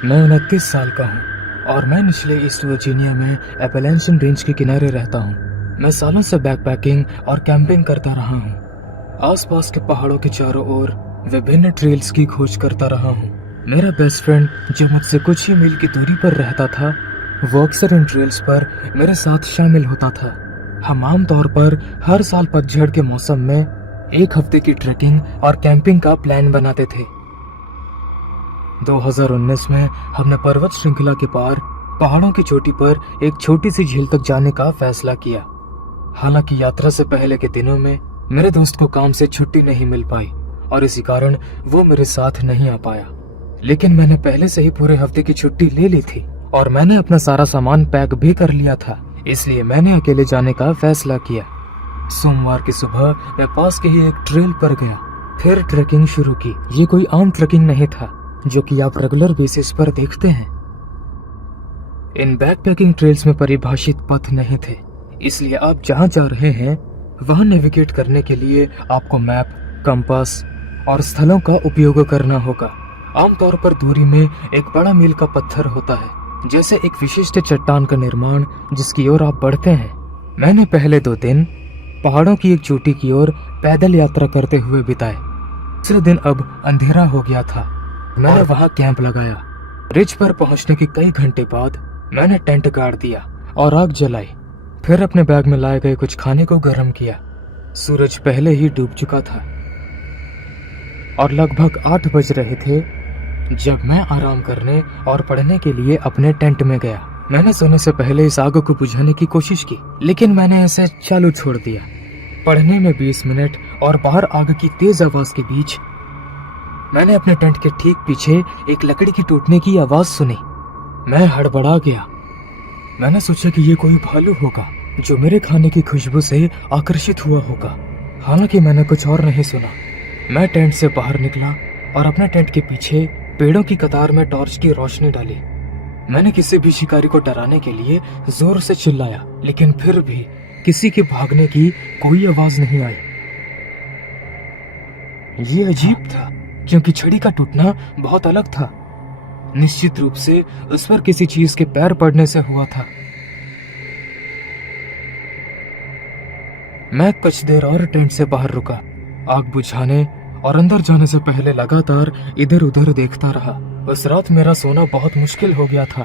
मैं 29 साल का हूँ और मैं निचले ईस्ट वर्जीनिया में एपेलेंशियन रेंज के किनारे रहता हूँ। मैं सालों से बैकपैकिंग और कैंपिंग करता रहा हूँ। आसपास के पहाड़ों के चारों ओर विभिन्न ट्रेल्स की खोज करता रहा हूँ। मेरा बेस्ट फ्रेंड जो मुझसे कुछ ही मील की दूरी पर रहता था, वो अक्सर इन ट्रेल्स पर मेरे साथ शामिल होता था। हम आमतौर पर हर साल पतझड़ के मौसम में एक हफ्ते की ट्रैकिंग और कैंपिंग का प्लान बनाते थे। 2019 में हमने पर्वत श्रृंखला के पार पहाड़ों की चोटी पर एक छोटी सी झील तक जाने का फैसला किया। हालांकि यात्रा से पहले के दिनों में मेरे दोस्त को काम से छुट्टी नहीं मिल पाई और इसी कारण वो मेरे साथ नहीं आ पाया। लेकिन मैंने पहले से ही पूरे हफ्ते की छुट्टी ले ली थी और मैंने अपना सारा सामान पैक भी कर लिया था, इसलिए मैंने अकेले जाने का फैसला किया। सोमवार की सुबह मैं पास के ही एक ट्रेल पर गया, फिर ट्रैकिंग शुरू की। ये कोई आम ट्रैकिंग नहीं था जो कि आप रेगुलर बेसिस पर देखते हैं। इन बैकपैकिंग ट्रेल्स में परिभाषित पथ नहीं थे, इसलिए आप जहां जा रहे हैं वहां नेविगेट करने के लिए आपको मैप, कंपास और स्थलों का उपयोग करना होगा। आमतौर पर दूरी में एक बड़ा मील का पत्थर होता है, जैसे एक विशिष्ट चट्टान का निर्माण जिसकी ओर आप बढ़ते हैं। मैंने पहले 2 दिन पहाड़ों की एक चोटी की ओर पैदल यात्रा करते हुए बिताए। दूसरे दिन अब अंधेरा हो गया था। मैंने वहां कैंप लगाया। रिज पर पहुंचने के कई घंटे बाद मैंने टेंट गाड़ दिया और आग जलाई। फिर अपने बैग में लाए गए कुछ खाने को गर्म किया। सूरज पहले ही डूब चुका था और लगभग 8 बज रहे थे जब मैं आराम करने और पढ़ने के लिए अपने टेंट में गया। मैंने सोने से पहले इस आग को बुझाने की कोशिश की, लेकिन मैंने इसे चालू छोड़ दिया। पढ़ने में 20 मिनट और बाहर आग की तेज आवाज के बीच मैंने अपने टेंट के ठीक पीछे एक लकड़ी की टूटने की आवाज सुनी। मैं हड़बड़ा गया। मैंने सोचा कि ये कोई भालू होगा जो मेरे खाने की खुशबू से आकर्षित हुआ होगा। हालांकि मैंने कुछ और नहीं सुना। मैं टेंट से बाहर निकला और अपने टेंट के पीछे पेड़ों की कतार में टॉर्च की रोशनी डाली। मैंने किसी भी शिकारी को डराने के लिए जोर से चिल्लाया, लेकिन फिर भी किसी के भागने की कोई आवाज नहीं आई। ये अजीब था क्योंकि छड़ी का टूटना बहुत अलग था। निश्चित रूप से उस पर किसी चीज के पैर पड़ने से हुआ था। मैं कुछ देर और टेंट से बाहर रुका, आग बुझाने और अंदर जाने से पहले लगातार इधर उधर देखता रहा। उस रात मेरा सोना बहुत मुश्किल हो गया था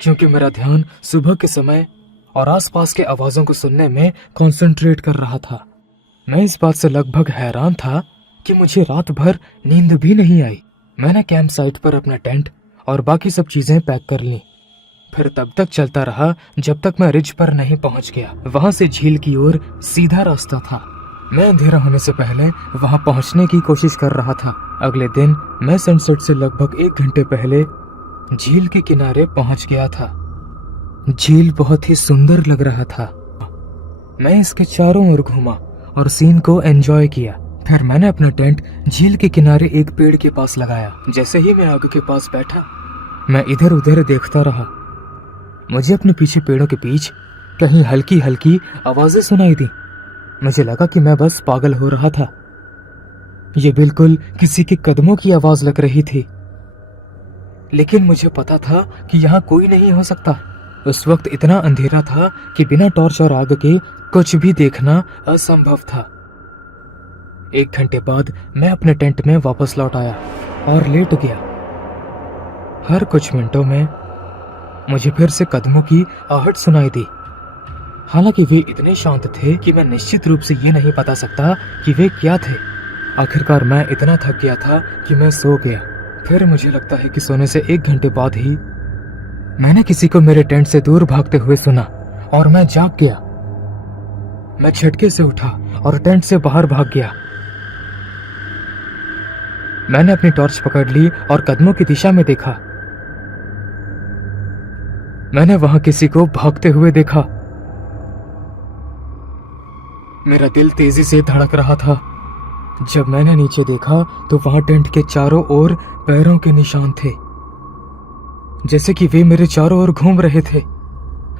क्योंकि मेरा ध्यान सुबह के समय और आसपास के आवाजों को सुनने में कंसंट्रेट कर रहा था। मैं इस बात से लगभग हैरान था कि मुझे रात भर नींद भी नहीं आई। मैंने कैंप साइट पर अपना टेंट और बाकी सब चीजें पैक कर ली। फिर तब तक चलता रहा जब तक मैं रिज पर नहीं पहुंच गया। वहां से झील की ओर सीधा रास्ता था। मैं अंधेरा होने से पहले वहां पहुंचने की कोशिश कर रहा था। अगले दिन मैं सनसेट से लगभग 1 घंटे पहले झील के किनारे पहुंच गया था। झील बहुत ही सुंदर लग रहा था। मैं इसके चारों ओर घूमा और सीन को एंजॉय किया। फिर मैंने अपना टेंट झील के किनारे एक पेड़ के पास लगाया। जैसे ही मैं आग के पास बैठा, मैं इधर उधर देखता रहा। मुझे अपने पीछे पेड़ों के बीच कहीं हल्की हल्की आवाजें सुनाई दी। मुझे लगा कि मैं बस पागल हो रहा था। ये बिल्कुल किसी के कदमों की आवाज लग रही थी, लेकिन मुझे पता था कि यहाँ कोई नहीं हो सकता। उस वक्त इतना अंधेरा था कि बिना टॉर्च और आग के कुछ भी देखना असंभव था। 1 घंटे बाद मैं अपने टेंट में वापस लौट आया और लेट गया। हर कुछ मिनटों में मुझे फिर से कदमों की आहट सुनाई दी। हालांकि वे इतने शांत थे कि मैं निश्चित रूप से ये नहीं बता सकता कि वे क्या थे। आखिरकार मैं इतना थक गया था कि मैं सो गया। फिर मुझे लगता है कि सोने से 1 घंटे बाद ही मैंने किसी को मेरे टेंट से दूर भागते हुए सुना और मैं जाग गया। मैं झटके से उठा और टेंट से बाहर भाग गया। मैंने अपनी टॉर्च पकड़ ली और कदमों की दिशा में देखा। मैंने वहां किसी को भागते हुए देखा। मेरा दिल तेजी से धड़क रहा था। जब मैंने नीचे देखा तो वहां टेंट के चारों ओर पैरों के निशान थे, जैसे कि वे मेरे चारों ओर घूम रहे थे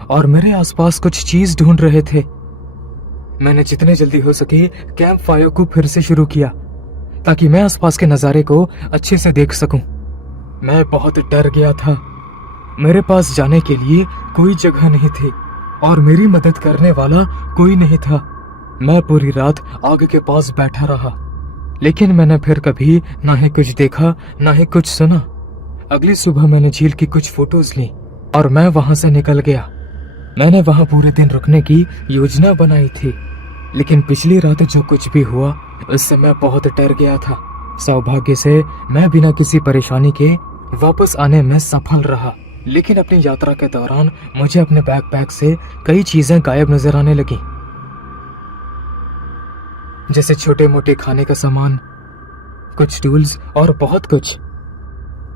और मेरे आसपास कुछ चीज ढूंढ रहे थे। मैंने जितने जल्दी हो सके कैंप फायर को फिर से शुरू किया ताकि मैं आसपास के नजारे को अच्छे से देख सकूं। मैं बहुत डर गया था। मेरे पास जाने के लिए कोई जगह नहीं थी और मेरी मदद करने वाला कोई नहीं था। मैं पूरी रात आग के पास बैठा रहा, लेकिन मैंने फिर कभी ना ही कुछ देखा ना ही कुछ सुना। अगली सुबह मैंने झील की कुछ फोटोज ली और मैं वहां से निकल गया। मैंने वहां पूरे दिन रुकने की योजना बनाई थी, लेकिन पिछली रात जो कुछ भी हुआ उससे मैं बहुत डर गया था। सौभाग्य से मैं बिना किसी परेशानी के वापस आने में सफल रहा, लेकिन अपनी यात्रा के दौरान मुझे अपने बैकपैक से कई चीजें गायब नजर आने लगी, जैसे छोटे मोटे खाने का सामान, कुछ टूल्स और बहुत कुछ।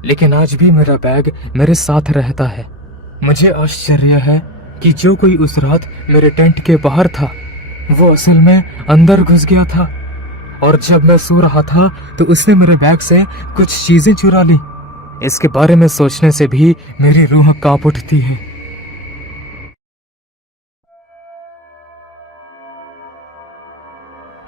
लेकिन आज भी मेरा बैग मेरे साथ रहता है। मुझे आश्चर्य है कि जो कोई उस रात मेरे टेंट के बाहर था वो असल में अंदर घुस गया था, और जब मैं सो रहा था तो उसने मेरे बैग से कुछ चीजें चुरा ली। इसके बारे में सोचने से भी मेरी रूह कांप उठती है।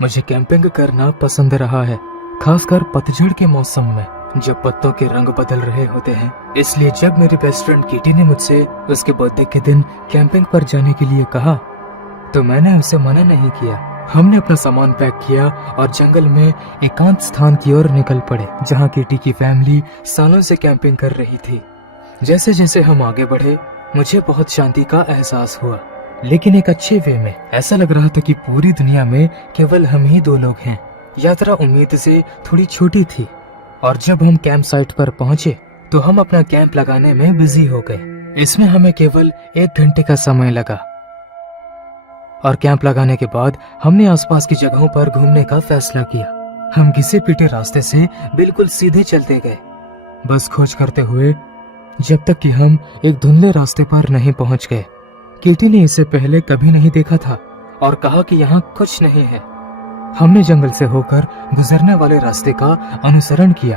मुझे कैंपिंग करना पसंद रहा है, खासकर पतझड़ के मौसम में जब पत्तों के रंग बदल रहे होते हैं। इसलिए जब मेरी बेस्ट फ्रेंड कीटी ने मुझसे उसके बर्थडे के दिन कैंपिंग पर जाने के लिए कहा तो मैंने उसे मना नहीं किया। हमने अपना सामान पैक किया और जंगल में एकांत स्थान की ओर निकल पड़े, जहां कीटी की फैमिली सालों से कैंपिंग कर रही थी। जैसे जैसे हम आगे बढ़े मुझे बहुत शांति का एहसास हुआ, लेकिन एक अच्छे वे में। ऐसा लग रहा था कि पूरी दुनिया में केवल हम ही दो लोग हैं। यात्रा उम्मीद से थोड़ी छोटी थी, और जब हम कैंप साइट पर पहुंचे तो हम अपना कैंप लगाने में बिजी हो गए। इसमें हमें केवल 1 घंटे का समय लगा, और कैंप लगाने के बाद हमने आसपास की जगहों पर घूमने का फैसला किया। हम घिसे पीटे रास्ते से बिल्कुल सीधे चलते गए, बस खोज करते हुए, जब तक कि हम एक धुंधले रास्ते पर नहीं पहुंच गए। कीटी ने इसे पहले कभी नहीं देखा था और कहा कि यहाँ कुछ नहीं है। हमने जंगल से होकर गुजरने वाले रास्ते का अनुसरण किया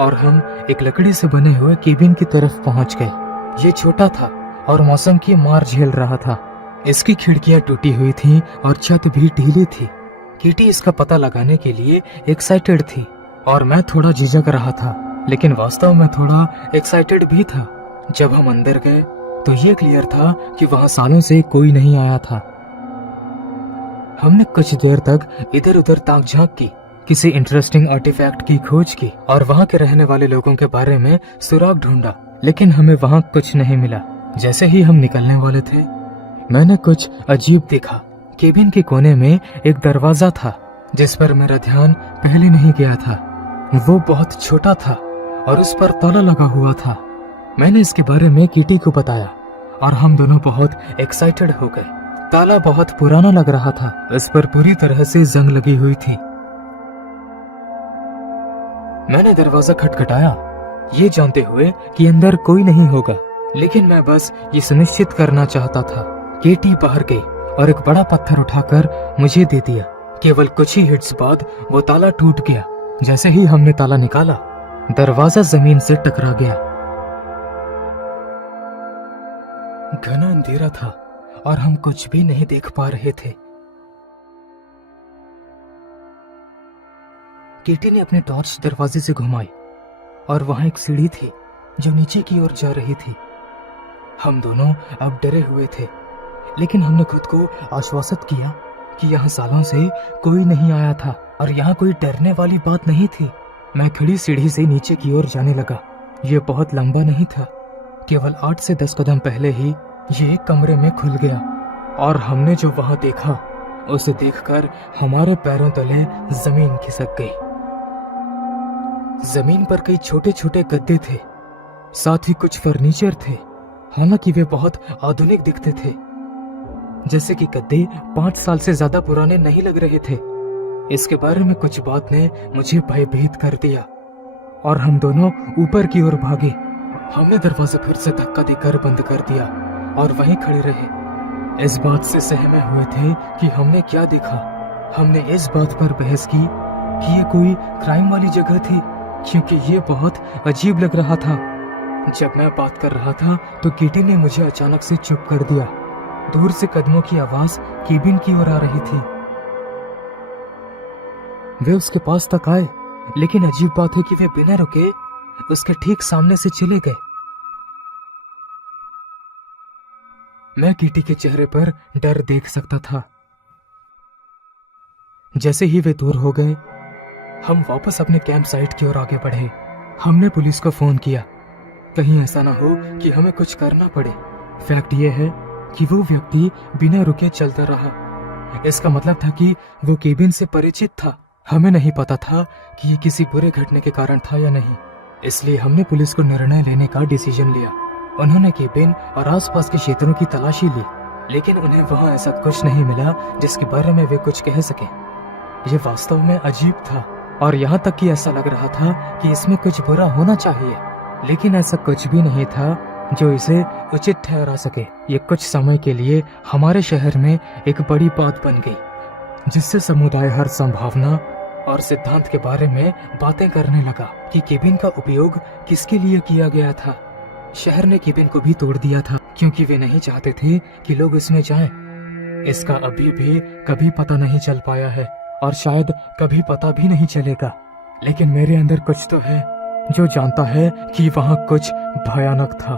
और हम एक लकड़ी से बने हुए केबिन की तरफ पहुंच गए। ये छोटा था और मौसम की मार झेल रहा था। इसकी खिड़कियां टूटी हुई थीं और छत भी ढीली थी। कीटी इसका पता लगाने के लिए एक्साइटेड थी और मैं थोड़ा झिझक रहा था, लेकिन वास्तव में थोड़ा एक्साइटेड भी था। जब हम अंदर गए तो ये क्लियर था कि वहां सालों से कोई नहीं आया था। हमने कुछ देर तक इधर उधर ताक झांक की, किसी इंटरेस्टिंग आर्टिफैक्ट की खोज की और वहां के रहने वाले लोगों के बारे में सुराग ढूंढा, लेकिन हमें वहां कुछ नहीं मिला। जैसे ही हम निकलने वाले थे मैंने कुछ अजीब देखा। केबिन के कोने में एक दरवाजा था जिस पर मेरा ध्यान पहले नहीं गया था। वो बहुत छोटा था और उस पर ताला लगा हुआ था। मैंने इसके बारे में कीटी को बताया और हम दोनों बहुत एक्साइटेड हो गए। ताला बहुत पुराना लग रहा था, इस पर पूरी तरह से जंग लगी हुई थी। मैंने दरवाजा खटखटाया, ये जानते हुए कि अंदर कोई नहीं होगा, लेकिन मैं बस ये सुनिश्चित करना चाहता था। कीटी बाहर गई और एक बड़ा पत्थर उठाकर मुझे दे दिया। केवल कुछ ही हिट्स बाद वो ताला टूट गया। जैसे ही हमने ताला निकाला दरवाजा जमीन से टकरा गया। घना अंधेरा था और हम कुछ भी नहीं देख पा रहे थे। कीटी ने अपनी टॉर्च दरवाजे से घुमाई और वहां एक सीढ़ी थी जो नीचे की ओर जा रही थी। हम दोनों अब डरे हुए थे, लेकिन हमने खुद को आश्वासित किया कि यहाँ सालों से कोई नहीं आया था और यहाँ कोई डरने वाली बात नहीं थी। मैं खड़ी सीढ़ी से नीचे की ओर जाने लगा। ये बहुत लंबा नहीं था, केवल 8 से 10 कदम पहले ही ये एक कमरे में खुल गया और हमने जो वहां देखा उसे देखकर हमारे पैरों तले जमीन खिसक गई। जमीन पर कई छोटे छोटे गद्दे थे, साथ ही कुछ फर्नीचर थे। हालांकि वे बहुत आधुनिक दिखते थे, जैसे कि गद्दे 5 साल से ज्यादा पुराने नहीं लग रहे थे। इसके बारे में कुछ बात ने मुझे भयभीत कर दिया और हम दोनों ऊपर की ओर भागे। हमने दरवाजा फिर से धक्का देकर बंद कर दिया और वहीं खड़े रहे। इस बात से सहमे हुए थे कि हमने क्या देखा। हमने इस बात पर बहस की कि ये कोई क्राइम वाली जगह थी, क्योंकि ये बहुत अजीब लग रहा था। जब मैं बात कर रहा था तो कीटी ने मुझे अचानक से चुप कर दिया। दूर से कदमों की आवाज केबिन की ओर आ रही थी। वे उसके पास तक आए, लेकिन अजीब बात है कि वे बिना रुके उसके ठीक सामने से चले गए। मैं कीटी के चेहरे पर डर देख सकता था। जैसे ही वे दूर हो गए, हम वापस अपने कैंप साइट की ओर आगे बढ़े। हमने पुलिस को फोन किया, कहीं ऐसा ना हो कि हमें कुछ करना पड़े। फैक्ट यह है कि वो व्यक्ति बिना रुके चलता रहा। इसका मतलब था कि वो केबिन से परिचित था। हमें नहीं पता था कि ये किसी बुरे घटने के कारण था या नहीं, इसलिए हमने पुलिस को निर्णय लेने का डिसीजन लिया। उन्होंने केबिन और आसपास के क्षेत्रों की तलाशी ली, लेकिन उन्हें वहां ऐसा कुछ नहीं मिला जिसके बारे में वे कुछ कह सके। ये वास्तव में अजीब था, और यहाँ तक कि ऐसा लग रहा था कि इसमें कुछ बुरा होना चाहिए, लेकिन ऐसा कुछ भी नहीं था जो इसे उचित ठहरा सके। ये कुछ समय के लिए हमारे शहर में एक बड़ी बात बन गई, जिससे समुदाय हर संभावना और सिद्धांत के बारे में बातें करने लगा कि केबिन का उपयोग किसके लिए किया गया था। शहर ने केबिन को भी तोड़ दिया था क्योंकि वे नहीं चाहते थे कि लोग इसमें जाएं। इसका अभी भी कभी पता नहीं चल पाया है, और शायद कभी पता भी नहीं चलेगा। लेकिन मेरे अंदर कुछ तो है जो जानता है कि वहां कुछ भयानक था।